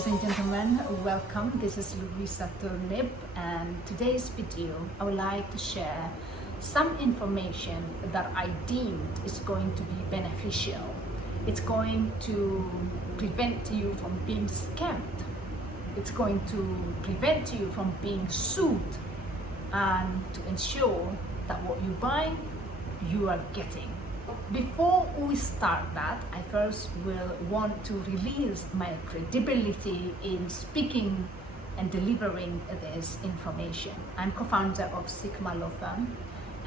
Ladies and gentlemen, welcome. This is Louisa Turnip, and today's video I would like to share some information that I deemed is going to be beneficial. It's going to prevent you from being scammed. It's going to prevent you from being sued, and to ensure that what you buy, you are getting. Before we start that, I first will want to release my credibility in speaking and delivering this information. I'm co-founder of Sigma Law Firm,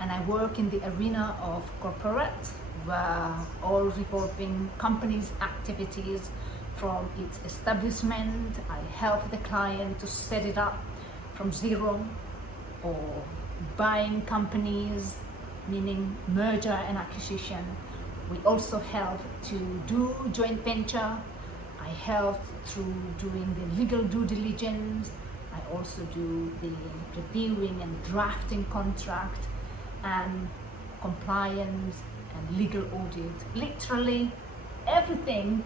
and I work in the arena of corporate, where all revolving companies' activities from its establishment. I help the client to set it up from zero, or buying companies, meaning merger and acquisition. We also help to do joint venture. I help through doing the legal due diligence. I also do the reviewing and drafting contract and compliance and legal audit. Literally everything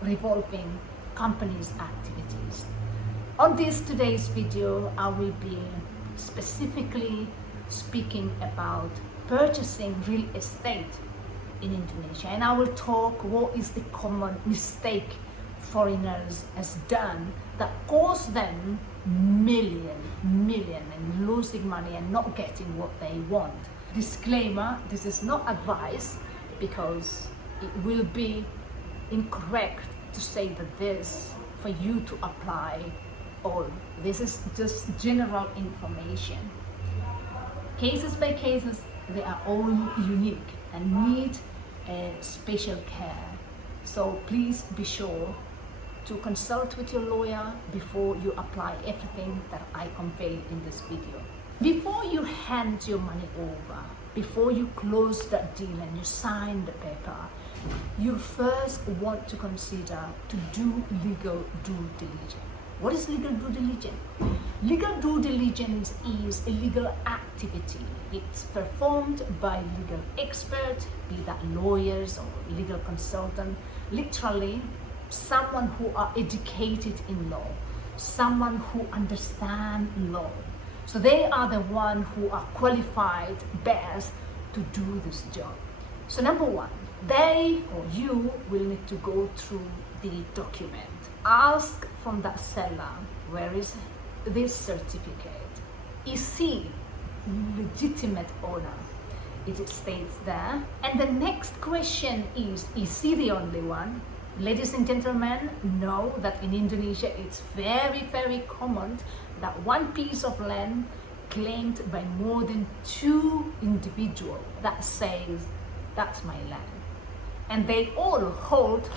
revolving companies' activities. On today's video, I will be specifically speaking about purchasing real estate in Indonesia, and I will talk what is the common mistake foreigners has done that caused them million and losing money and not getting what they want. Disclaimer, this is not advice, because it will be incorrect to say that this for you to apply all. This is just general information. Cases by cases, they are all unique and need special care. So please be sure to consult with your lawyer before you apply everything that I convey in this video. Before you hand your money over, before you close that deal and you sign the paper, you first want to consider to do legal due diligence. What is legal due diligence? Legal due diligence is a legal activity. It's performed by legal experts, be that lawyers or legal consultant, literally someone who are educated in law, someone who understand law. So they are the one who are qualified best to do this job. So number one, they or you will need to go through the document. Ask from that seller, where is this certificate? Is he legitimate owner? It states there. And the next question is he the only one? Ladies and gentlemen, know that in Indonesia it's very common that one piece of land claimed by more than two individuals that says that's my land, and they all hold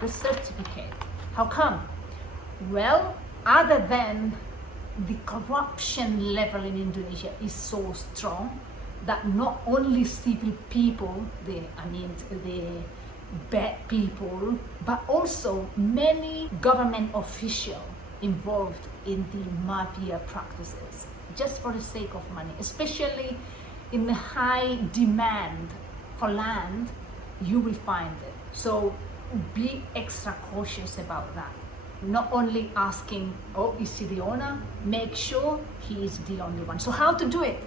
the certificate. How come? Well, other than the corruption level in Indonesia is so strong that not only civil people, the bad people, but also many government officials involved in the mafia practices, just for the sake of money, especially in the high demand for land, you will find it. So be extra cautious about that. Not only asking, oh, is he the owner? Make sure he is the only one. So how to do it?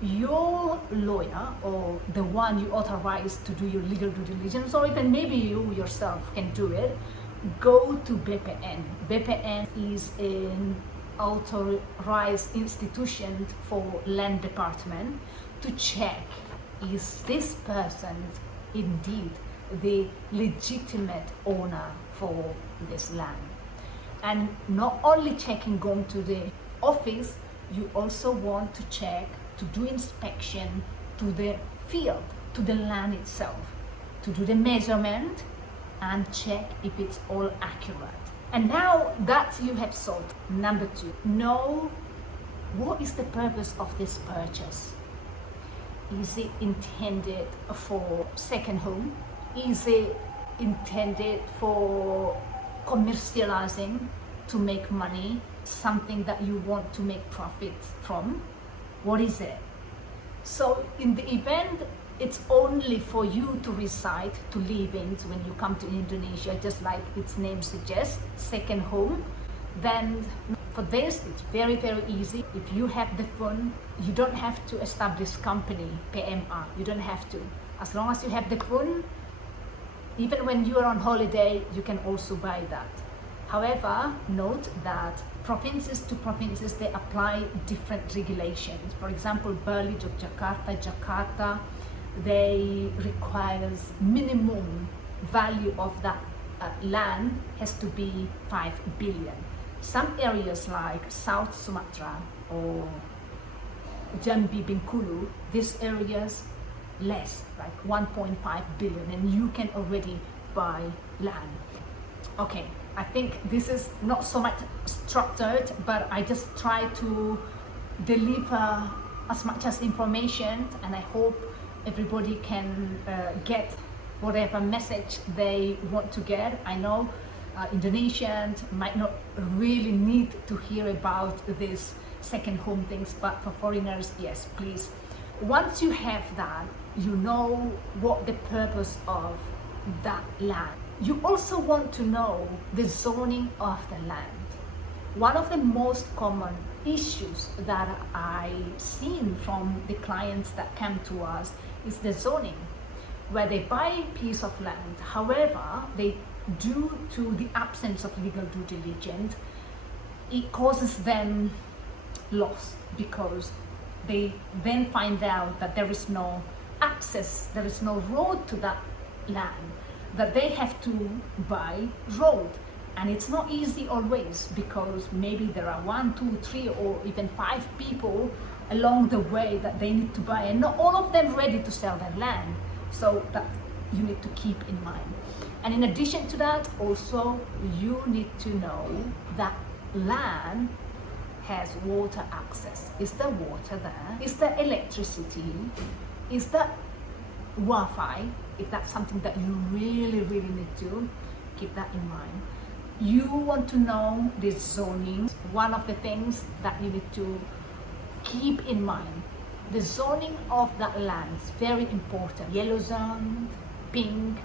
Your lawyer, or the one you authorize to do your legal due diligence, or even maybe you yourself can do it, go to BPN. BPN is an authorized institution for land department to check, is this person indeed the legitimate owner for this land. And not only checking, going to the office, you also want to check to do inspection to the field, to the land itself, to do the measurement and check if it's all accurate. And now that you have solved number two, know what is the purpose of this purchase. Is it intended for second home? Is it intended for commercializing, to make money, something that you want to make profit from? What is it? So in the event it's only for you to reside, to live in when you come to Indonesia, just like its name suggests, second home. Then for this, it's very, very easy. If you have the phone, you don't have to establish company, PMR, you don't have to. As long as you have the phone, even when you are on holiday, you can also buy that. However, note that provinces to provinces, they apply different regulations. For example, Bali, Yogyakarta, Jakarta, they requires minimum value of that land has to be 5 billion. Some areas like South Sumatra or Jambi, Bengkulu, these areas less, like 1.5 billion, and you can already buy land. Okay, I think this is not so much structured, but I just try to deliver as much as information, and I hope everybody can get whatever message they want to get. I know Indonesians might not really need to hear about this second home things, but for foreigners, yes, please. Once you have that, you know what the purpose of that land. You also want to know the zoning of the land. One of the most common issues that I've seen from the clients that come to us is the zoning, where they buy a piece of land. However, due to the absence of legal due diligence, it causes them loss, because they then find out that there is no access, there is no road to that land, that they have to buy road. And it's not easy always, because maybe there are 1, 2, 3 or even 5 people along the way that they need to buy, and not all of them ready to sell their land. So that you need to keep in mind. And in addition to that, also you need to know that land has water access. Is there water there? Is there electricity? Is there Wi-Fi? If that's something that you really, really need to keep that in mind. You want to know this zoning. One of the things that you need to keep in mind, the zoning of that land is very important. Yellow zone, pink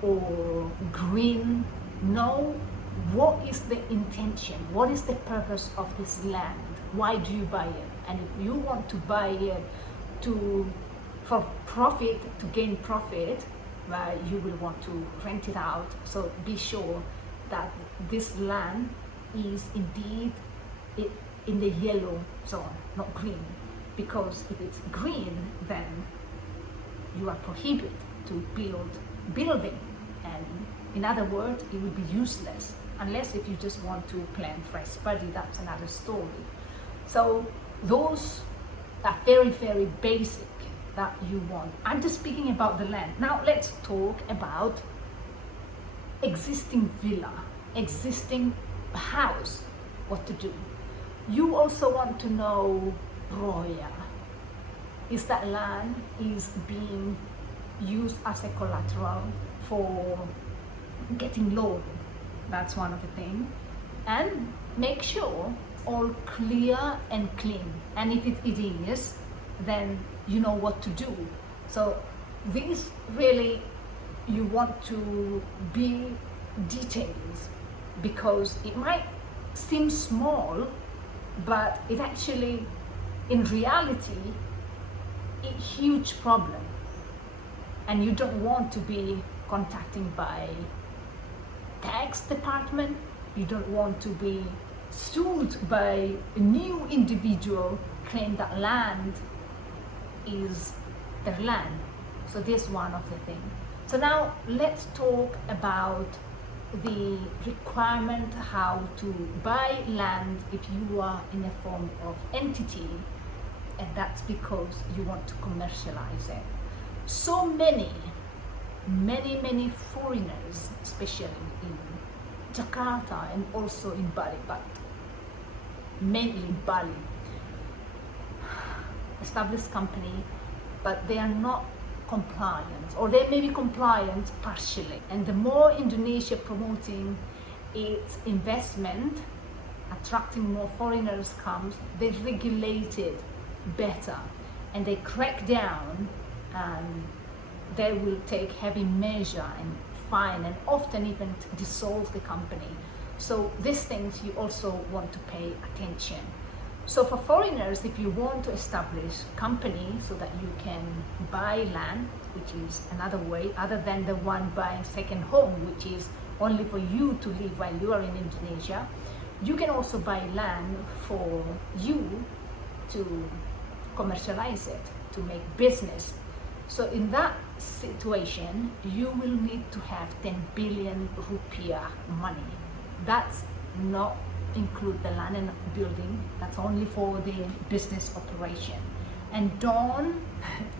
or green. Know what is the intention, what is the purpose of this land, why do you buy it? And if you want to buy it for profit, to gain profit, you will want to rent it out. So be sure that this land is indeed in the yellow zone, not green, because if it's green, then you are prohibited to build building, and in other words, it would be useless, unless if you just want to plant rice paddy, that's another story. So those are very, very basic that you want. I'm just speaking about the land. Now let's talk about existing villa, existing house, what to do. You also want to know Roya. Is that land is being used as a collateral for getting loan? That's one of the things. And make sure all clear and clean. And if it is, then you know what to do. So these really, you want to be details, because it might seem small, but it actually, in reality, a huge problem. And you don't want to be contacted by tax department. You don't want to be sued by a new individual claim that land is their land. So this is one of the things. So now let's talk about the requirement how to buy land if you are in a form of entity, and that's because you want to commercialize it. So many foreigners, especially in Jakarta and also in Bali, but mainly Bali, established company, but they are not compliant, or they may be compliant partially. And the more Indonesia promoting its investment, attracting more foreigners comes, they regulate it better and they crack down and they will take heavy measure and fine and often even dissolve the company. So these things you also want to pay attention. So for foreigners, if you want to establish company so that you can buy land, which is another way other than the one buying second home, which is only for you to live while you are in Indonesia, you can also buy land for you to commercialize it, to make business. So in that situation, you will need to have 10 billion rupiah money. That's not include the land and building, that's only for the business operation. And don't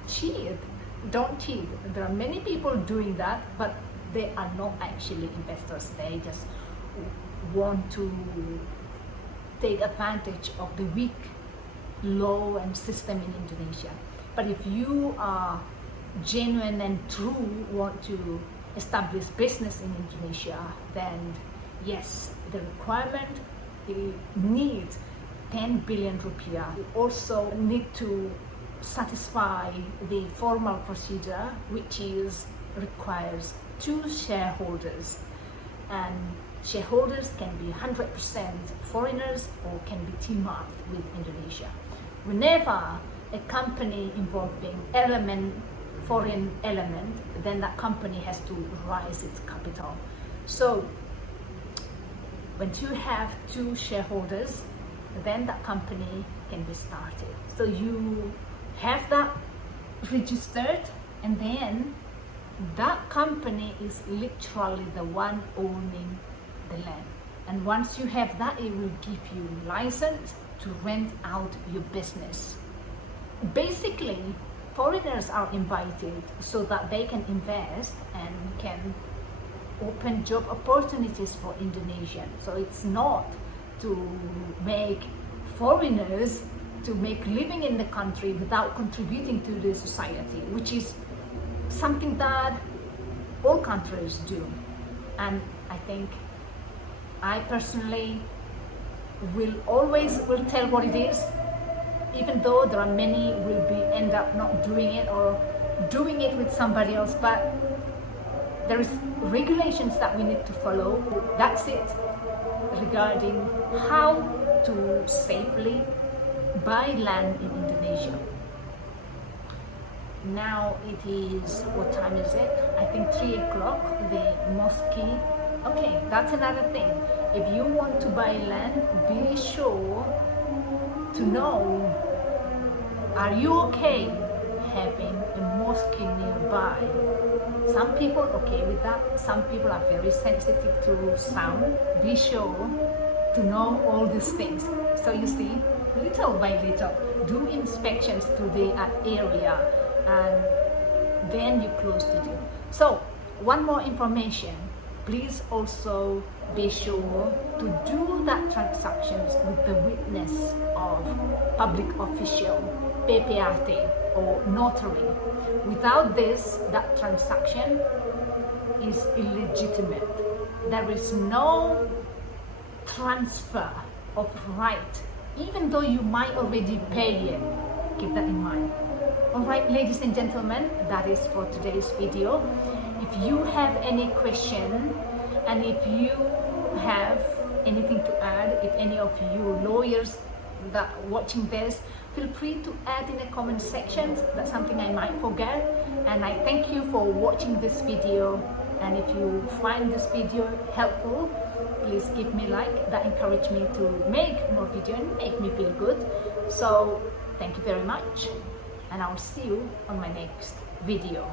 cheat. There are many people doing that, but they are not actually investors. They just want to take advantage of the weak law and system in Indonesia. But if you are genuine and true, want to establish business in Indonesia, then yes, the requirement needs 10 billion rupiah. You also need to satisfy the formal procedure, which requires 2 shareholders, and shareholders can be 100% foreigners or can be team up with Indonesia. Whenever a company involving foreign element, then that company has to raise its capital. So when you have 2 shareholders, then that company can be started. So you have that registered, and then that company is literally the one owning the land. And once you have that, it will give you license to rent out your business. Basically, foreigners are invited so that they can invest and can open job opportunities for Indonesians. So it's not to make foreigners to make living in the country without contributing to the society, which is something that all countries do. And I think I personally will tell what it is, even though there are many will end up not doing it or doing it with somebody else, but there is regulations that we need to follow. That's it regarding how to safely buy land in Indonesia. Now it is, what time is it? I think 3 o'clock, the mosque. Okay, that's another thing. If you want to buy land, be sure to know, are you okay having a mosque nearby? Some people okay with that, some people are very sensitive to sound. Be sure to know all these things. So you see, little by little, do inspections to the area, and then you close the deal. So one more information, please also be sure to do that transactions with the witness of public official, PPRT or notary. Without this, that transaction is illegitimate. There is no transfer of right, even though you might already pay it. Keep that in mind. Alright, ladies and gentlemen, that is for today's video. If you have any question, and if you have anything to add, if any of you lawyers that are watching this, feel free to add in the comment section. That's something I might forget. And I thank you for watching this video. And if you find this video helpful, please give me a like. That encourages me to make more videos and make me feel good. So thank you very much, and I'll see you on my next video.